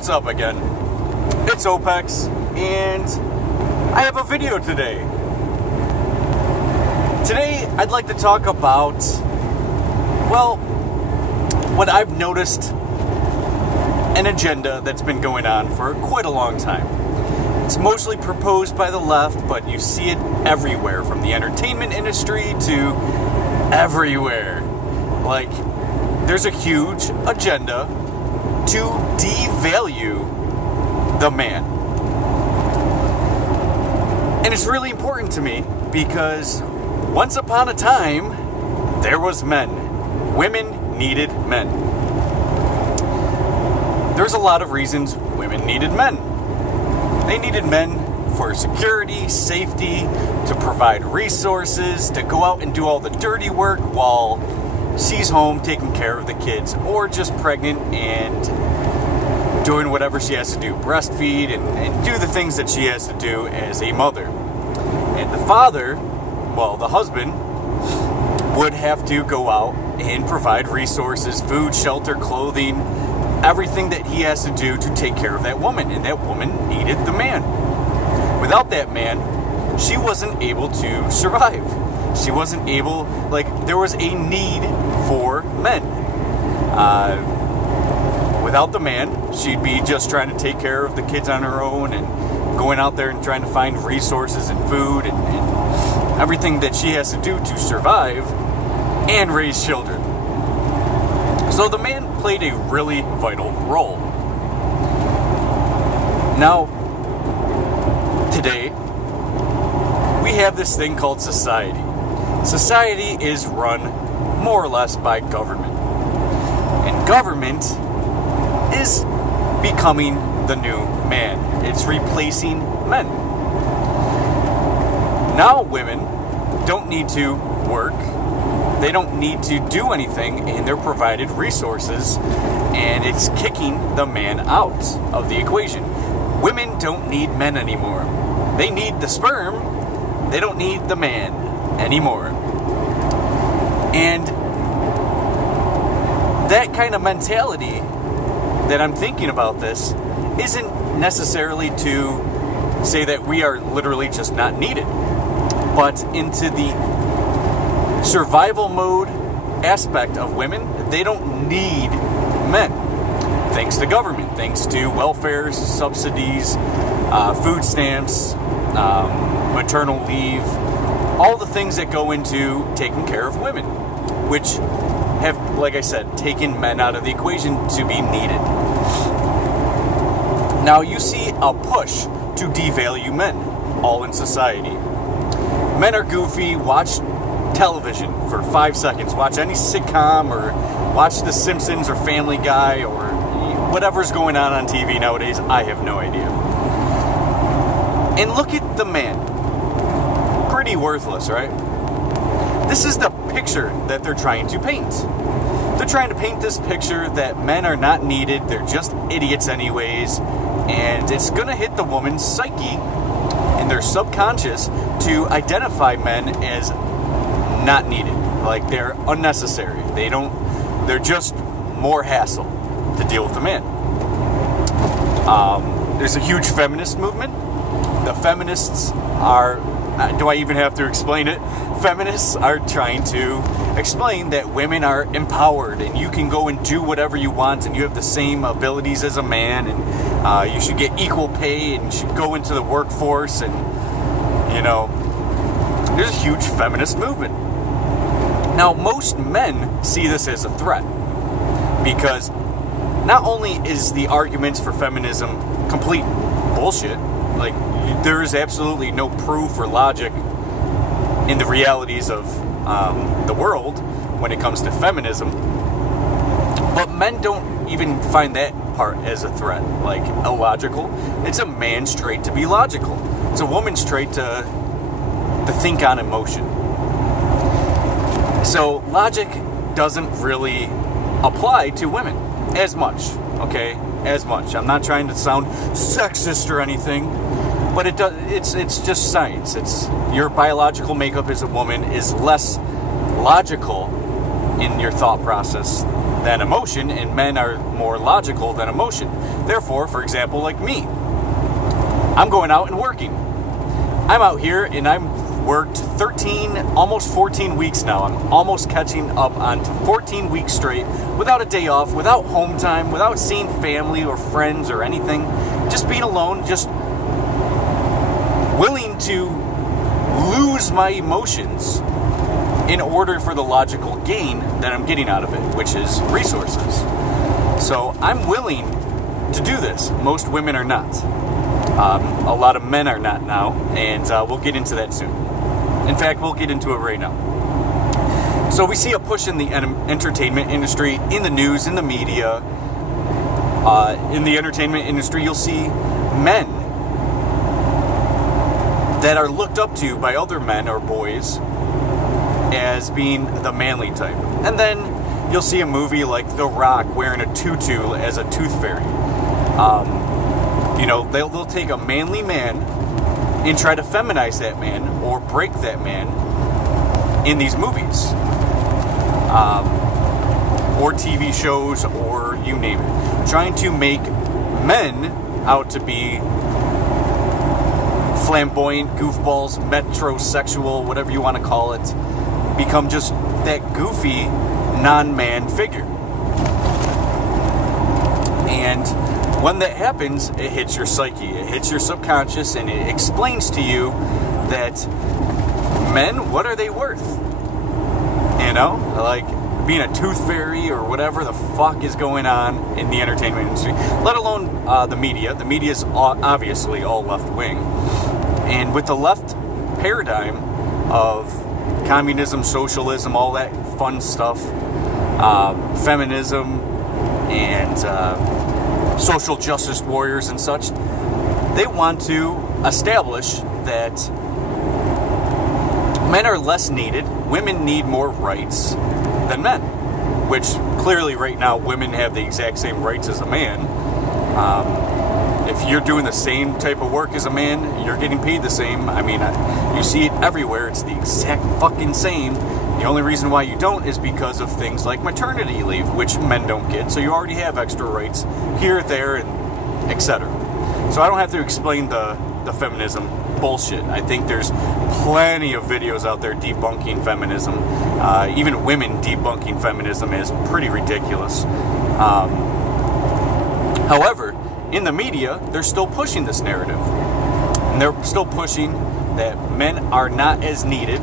What's up again? It's Opex, and I have a video today. Today, I'd like to talk about, well, what I've noticed, an agenda that's been going on for quite a long time. It's mostly proposed by the left, but you see it everywhere, from the entertainment industry to everywhere. Like, there's a huge agenda to devalue the man. And it's really important to me because once upon a time, there was men. Women needed men. There's a lot of reasons women needed men. They needed men for security, safety, to provide resources, to go out and do all the dirty work while she's home taking care of the kids, or just pregnant and doing whatever she has to do, breastfeed and do the things that she has to do as a mother. And the father, well, the husband, would have to go out and provide resources, food, shelter, clothing, everything that he has to do to take care of that woman. And that woman needed the man. Without that man, she wasn't able to survive. She wasn't able, there was a need for men. Without the man, she'd be just trying to take care of the kids on her own and going out there and trying to find resources and food and everything that she has to do to survive and raise children. So the man played a really vital role. Now, today, we have this thing called society. Society is run more or less by government. And government is becoming the new man. It's replacing men. Now women don't need to work. They don't need to do anything, and they're provided resources, and it's kicking the man out of the equation. Women don't need men anymore. They need the sperm. They don't need the man anymore. And that kind of mentality that I'm thinking about this isn't necessarily to say that we are literally just not needed, but into the survival mode aspect of women. They don't need men. Thanks to government, thanks to welfare subsidies, food stamps, maternal leave, all the things that go into taking care of women, which have, like I said, taken men out of the equation to be needed. Now you see a push to devalue men all in society. Men are goofy. Watch television for 5 seconds. Watch any sitcom or watch The Simpsons or Family Guy or whatever's going on TV nowadays. I have no idea. And look at the man. Pretty worthless, right? This is the picture that they're trying to paint. They're trying to paint this picture that men are not needed, they're just idiots anyways, and it's going to hit the woman's psyche in their subconscious to identify men as not needed. Like, they're unnecessary. They're just more hassle to deal with the man. There's a huge feminist movement. The feminists are, do I even have to explain it? Feminists are trying to explain that women are empowered and you can go and do whatever you want and you have the same abilities as a man and you should get equal pay and you should go into the workforce, and, there's a huge feminist movement. Now, most men see this as a threat because not only is the arguments for feminism complete bullshit, there is absolutely no proof or logic in the realities of the world when it comes to feminism, but men don't even find that part as a threat, illogical. It's a man's trait to be logical. It's a woman's trait to think on emotion. So logic doesn't really apply to women as much, okay? As much. I'm not trying to sound sexist or anything, but it's just science. It's your biological makeup as a woman is less logical in your thought process than emotion, and men are more logical than emotion. Therefore, for example, like me, I'm going out and working. I'm out here and I'm worked 13, almost 14 weeks now. I'm almost catching up on 14 weeks straight without a day off, without home time, without seeing family or friends or anything. Just being alone, just willing to lose my emotions in order for the logical gain that I'm getting out of it, which is resources. So I'm willing to do this. Most women are not. A lot of men are not now, and we'll get into that soon. In fact, we'll get into it right now. So we see a push in the entertainment industry, in the news, in the media. In the entertainment industry, you'll see men that are looked up to by other men or boys as being the manly type. And then you'll see a movie like The Rock wearing a tutu as a tooth fairy. They'll take a manly man and try to feminize that man or break that man in these movies. Or TV shows, or you name it. Trying to make men out to be flamboyant goofballs, metrosexual, whatever you want to call it, become just that goofy non-man figure. And when that happens, it hits your psyche, it hits your subconscious, and it explains to you that men, what are they worth? Like being a tooth fairy or whatever the fuck is going on in the entertainment industry, let alone the media. The media is obviously all left-wing. And with the left paradigm of communism, socialism, all that fun stuff, feminism, and social justice warriors and such, they want to establish that men are less needed, women need more rights than men, which clearly right now women have the exact same rights as a man. If you're doing the same type of work as a man, you're getting paid the same. I mean, you see it everywhere. It's the exact fucking same. The only reason why you don't is because of things like maternity leave, which men don't get. So you already have extra rights here, there, and etc. So I don't have to explain the feminism bullshit. I think there's plenty of videos out there debunking feminism. Even women debunking feminism is pretty ridiculous. However, in the media, they're still pushing this narrative. And they're still pushing that men are not as needed.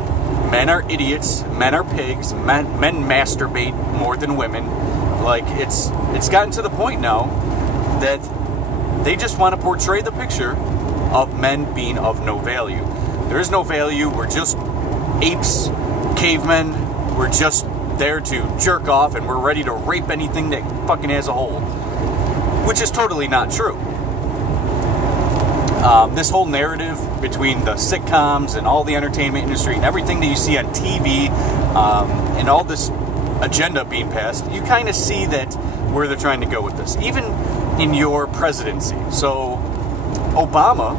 Men are idiots. Men are pigs. Men masturbate more than women. Like, it's gotten to the point now that they just want to portray the picture of men being of no value. There is no value. We're just apes, cavemen. We're just there to jerk off, and we're ready to rape anything that fucking has a hole. Which is totally not true. This whole narrative between the sitcoms and all the entertainment industry and everything that you see on TV and all this agenda being passed, you kind of see that where they're trying to go with this. Even in your presidency. So, Obama,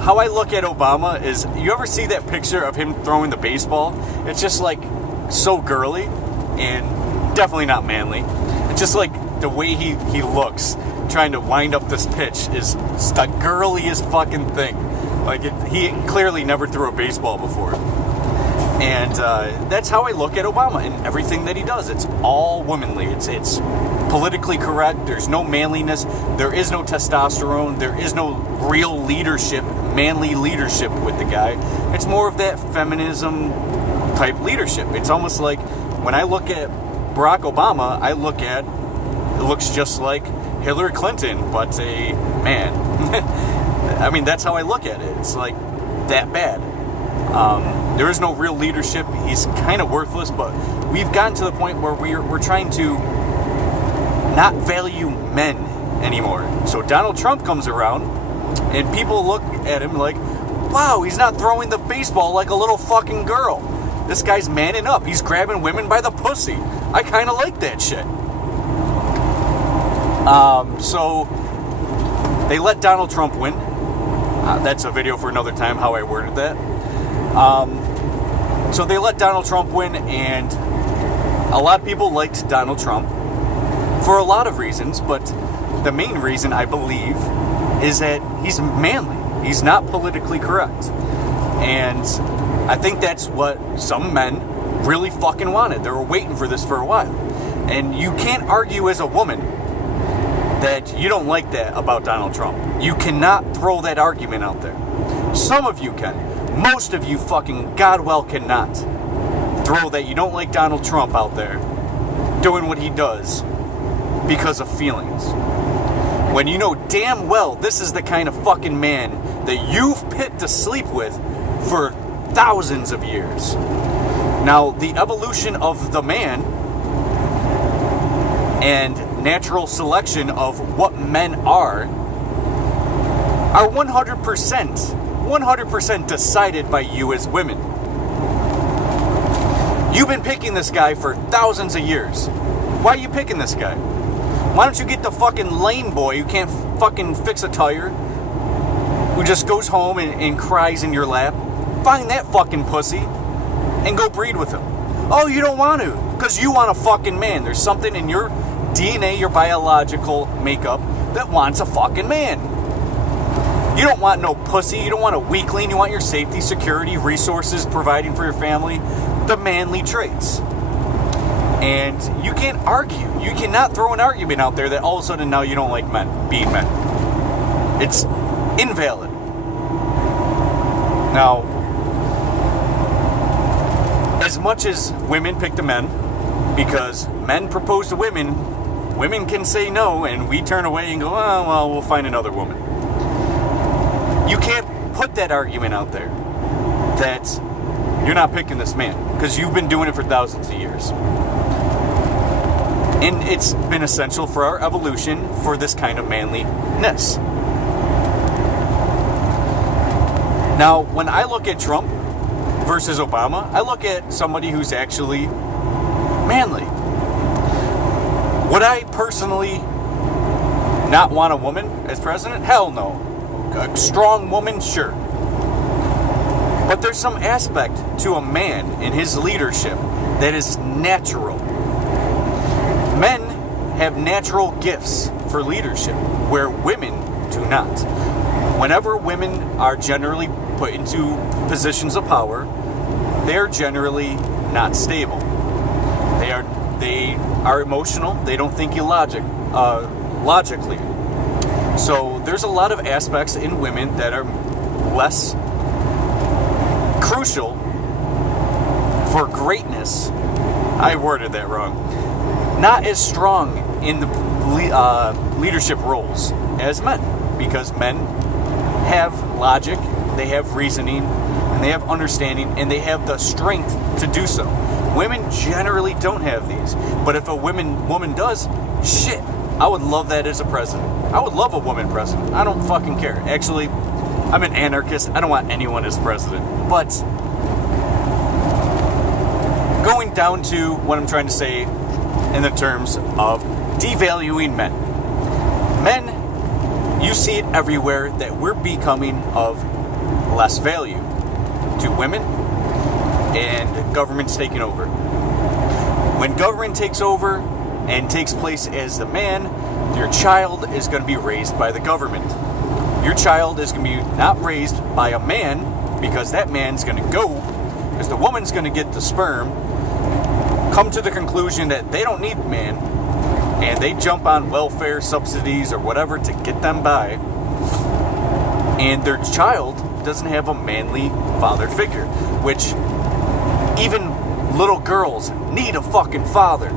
how I look at Obama is, you ever see that picture of him throwing the baseball? It's just like so girly and definitely not manly. It's just like the way he looks trying to wind up this pitch is the girliest fucking thing. Like, he clearly never threw a baseball before. And that's how I look at Obama and everything that he does. It's all womanly. It's politically correct. There's no manliness. There is no testosterone. There is no real leadership, manly leadership with the guy. It's more of that feminism type leadership. It's almost like when I look at Barack Obama, it looks just like Hillary Clinton, but a man. I mean, that's how I look at it. It's like that bad. There is no real leadership. He's kind of worthless, but we've gotten to the point where we're trying to not value men anymore. So Donald Trump comes around, and people look at him like, wow, he's not throwing the baseball like a little fucking girl. This guy's manning up. He's grabbing women by the pussy. I kind of like that shit. So they let Donald Trump win. That's a video for another time, how I worded that. So they let Donald Trump win, and A lot of people liked Donald Trump for a lot of reasons, but the main reason, I believe, is that he's manly. He's not politically correct. And I think that's what some men really fucking wanted. They were waiting for this for a while. And you can't argue as a woman that you don't like that about Donald Trump. You cannot throw that argument out there. Some of you can. Most of you fucking God well cannot throw that you don't like Donald Trump out there doing what he does because of feelings. When you know damn well this is the kind of fucking man that you've picked to sleep with for thousands of years. Now, the evolution of the man and natural selection of what men are 100% decided by you as women. You've been picking this guy for thousands of years. Why are you picking this guy? Why don't you get the fucking lame boy who can't fucking fix a tire, who just goes home and cries in your lap? Find that fucking pussy and go breed with him. Oh, you don't want to, because you want a fucking man. There's something in your DNA, your biological makeup, that wants a fucking man. You don't want no pussy. You don't want a weakling. You want your safety, security, resources, providing for your family, the manly traits. And you can't argue. You cannot throw an argument out there that all of a sudden now you don't like men being men. It's invalid. Now, as much as women pick the men, because men propose to women, women can say no, and we turn away and go, oh, well, we'll find another woman. You can't put that argument out there that you're not picking this man, because you've been doing it for thousands of years. And it's been essential for our evolution for this kind of manliness. Now, when I look at Trump versus Obama, I look at somebody who's actually manly. Would I personally not want a woman as president? Hell no. A strong woman, sure. But there's some aspect to a man in his leadership that is natural. Men have natural gifts for leadership, where women do not. Whenever women are generally put into positions of power, they're generally not stable. They are emotional. They don't think logically. So there's a lot of aspects in women that are less crucial for greatness. I worded that wrong. Not as strong in the leadership roles as men, because men have logic, they have reasoning, and they have understanding, and they have the strength to do so. Women generally don't have these, but if a woman does, shit, I would love that as a president. I would love a woman president. I don't fucking care. Actually, I'm an anarchist. I don't want anyone as president. But going down to what I'm trying to say in the terms of devaluing men. Men, you see it everywhere that we're becoming of less value to women, and government's taking over. When government takes over and takes place as the man, your child is going to be raised by the government. Your child is going to be not raised by a man, because that man's going to go, because the woman's going to get the sperm, come to the conclusion that they don't need man, and they jump on welfare subsidies or whatever to get them by, and their child doesn't have a manly father figure, which even little girls need a fucking father.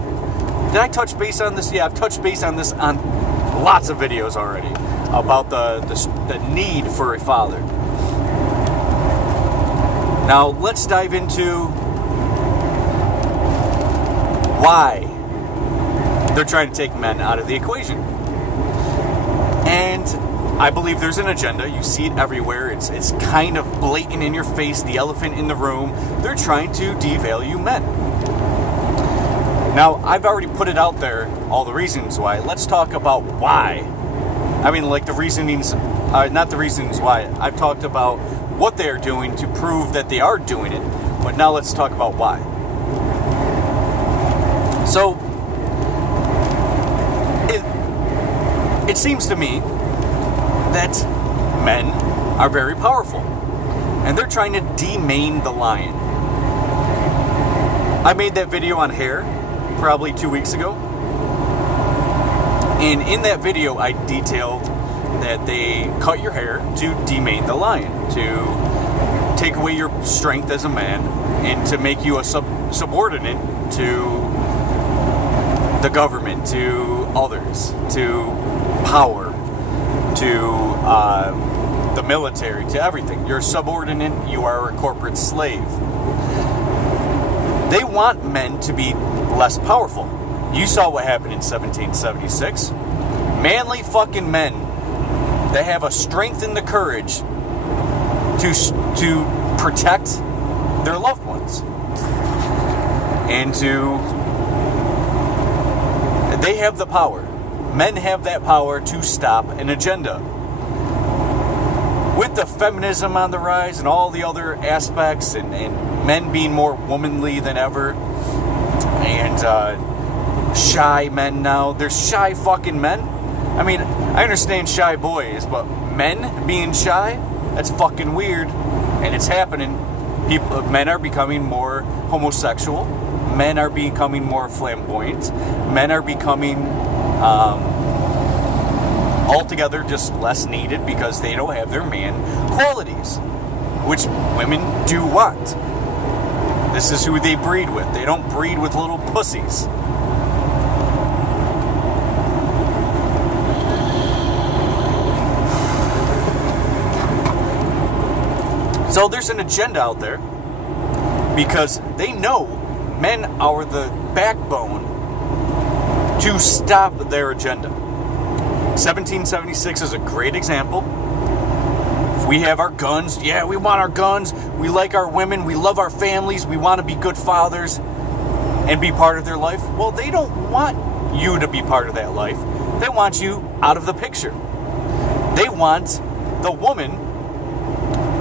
Did I touch base on this? Yeah, I've touched base on this on lots of videos already about the need for a father. Now let's dive into why they're trying to take men out of the equation. And I believe there's an agenda. You see it everywhere. It's kind of blatant in your face, the elephant in the room. They're trying to devalue men. Now, I've already put it out there, all the reasons why. Let's talk about why. I mean, like the reasonings, not the reasons why. I've talked about what they're doing to prove that they are doing it. But now let's talk about why. So, it seems to me that men are very powerful, and they're trying to demane the lion. I made that video on hair probably 2 weeks ago, and in that video I detailed that they cut your hair to demane the lion, to take away your strength as a man, and to make you a subordinate to the government, to others, to power, to the military, to everything. You're subordinate, you are a corporate slave. They want men to be less powerful. You saw what happened in 1776. Manly fucking men that have a strength and the courage to protect their loved ones. And they have the power. Men have that power to stop an agenda. With the feminism on the rise and all the other aspects, and men being more womanly than ever, and shy men now. There's shy fucking men. I mean, I understand shy boys, but men being shy, that's fucking weird. And it's happening. Men are becoming more homosexual. Men are becoming more flamboyant. Men are becoming altogether just less needed because they don't have their man qualities, which women do want. This is who they breed with. They don't breed with little pussies. So there's an agenda out there because they know men are the backbone to stop their agenda. 1776 is a great example. If we have our guns, yeah, we want our guns, we like our women, we love our families, we want to be good fathers and be part of their life. Well, they don't want you to be part of that life. They want you out of the picture. They want the woman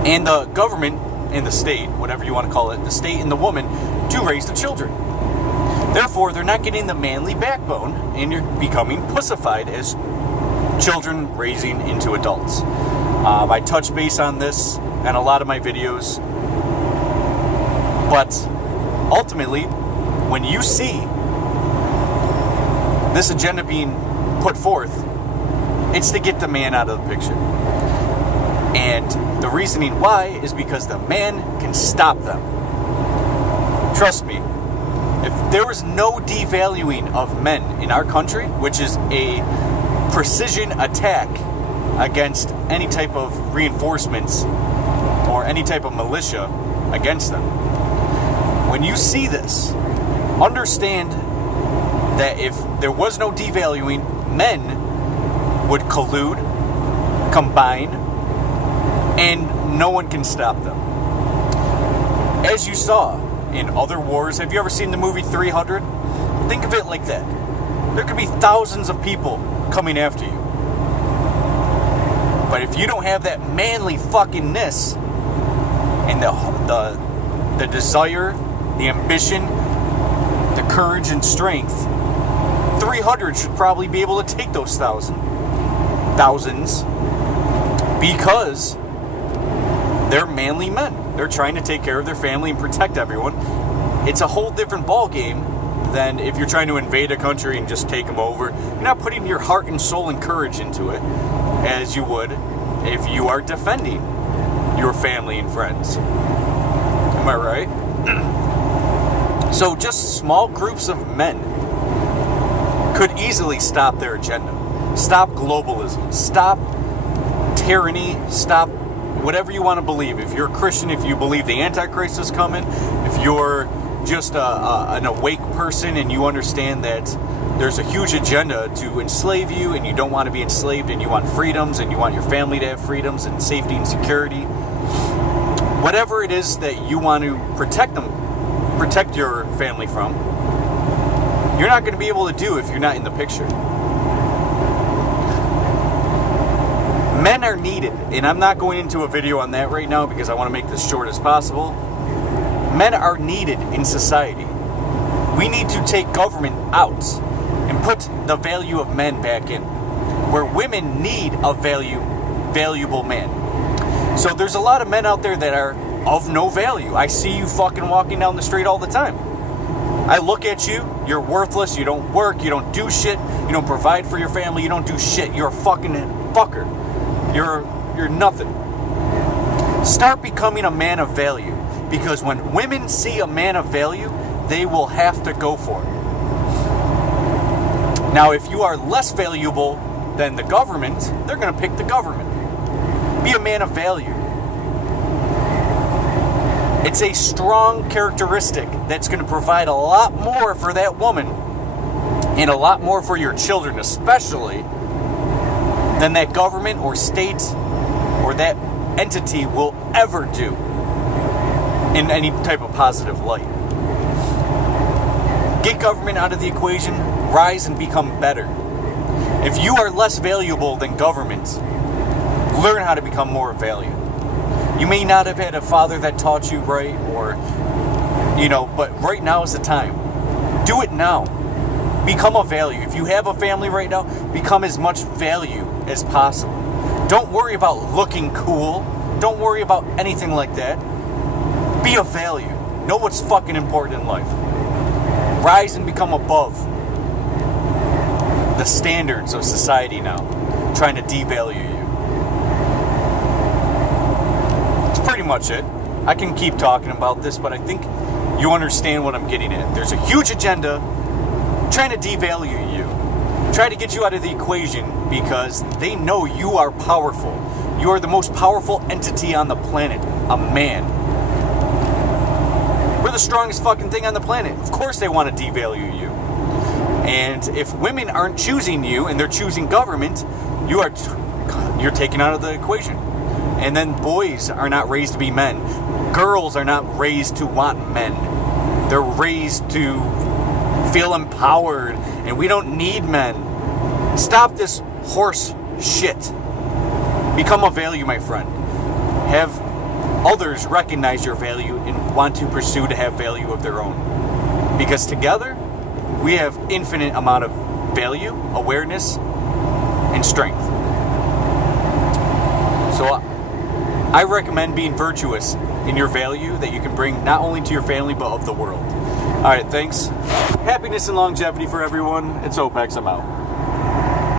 and the government and the state, whatever you want to call it, the state and the woman, to raise the children. Therefore, they're not getting the manly backbone, and you're becoming pussified as children raising into adults. I touch base on this in a lot of my videos, but ultimately, when you see this agenda being put forth, it's to get the man out of the picture. And the reasoning why is because the man can stop them. Trust me, if there was no devaluing of men in our country, which is a precision attack against any type of reinforcements or any type of militia against them, when you see this, understand that if there was no devaluing, men would collude, combine, and no one can stop them. As you saw in other wars, have you ever seen the movie 300? Think of it like that. There could be thousands of people coming after you. But if you don't have that manly fuckingness and the desire, the ambition, the courage and strength, 300 should probably be able to take those thousands because they're manly men. They're trying to take care of their family and protect everyone. It's a whole different ball game than if you're trying to invade a country and just take them over. You're not putting your heart and soul and courage into it as you would if you are defending your family and friends. Am I right? So just small groups of men could easily stop their agenda. Stop globalism. Stop tyranny. Stop whatever you want to believe. If you're a Christian, if you believe the Antichrist is coming, if you're just an awake person and you understand that there's a huge agenda to enslave you and you don't want to be enslaved and you want freedoms and you want your family to have freedoms and safety and security, whatever it is that you want to protect your family from, you're not going to be able to do if you're not in the picture. Men are needed, and I'm not going into a video on that right now because I want to make this short as possible. Men are needed in society We need to take government out and put the value of men back in, where women need a valuable man. So there's a lot of men out there that are of no value. I see you fucking walking down the street all the time. I look at you, you're worthless, you don't work, you don't do shit, you don't provide for your family, you don't do shit, you're a fucking fucker. You're nothing. Start becoming a man of value, because when women see a man of value, they will have to go for it. Now, if you are less valuable than the government, they're going to pick the government. Be a man of value. It's a strong characteristic that's going to provide a lot more for that woman and a lot more for your children, especially, than that government or state or that entity will ever do in any type of positive light. Get government out of the equation, rise and become better. If you are less valuable than government, learn how to become more of value. You may not have had a father that taught you right, or, but right now is the time. Do it now. Become a value. If you have a family right now, become as much value as possible. Don't worry about looking cool. Don't worry about anything like that. Be a value. Know what's fucking important in life. Rise and become above the standards of society now, trying to devalue you. That's pretty much it. I can keep talking about this, but I think you understand what I'm getting at. There's a huge agenda trying to devalue you, try to get you out of the equation, because they know you are powerful. You are the most powerful entity on the planet, a man. We're the strongest fucking thing on the planet. Of course they want to devalue you. And if women aren't choosing you and they're choosing government, you're taken out of the equation. And then boys are not raised to be men. Girls are not raised to want men. They're raised to feel empowered, and we don't need men. Stop this horse shit. Become a value, my friend. Have others recognize your value and want to pursue to have value of their own. Because together, we have infinite amount of value, awareness, and strength. So I recommend being virtuous in your value that you can bring not only to your family, but of the world. All right, thanks. Happiness and longevity for everyone. It's Opex. I'm out.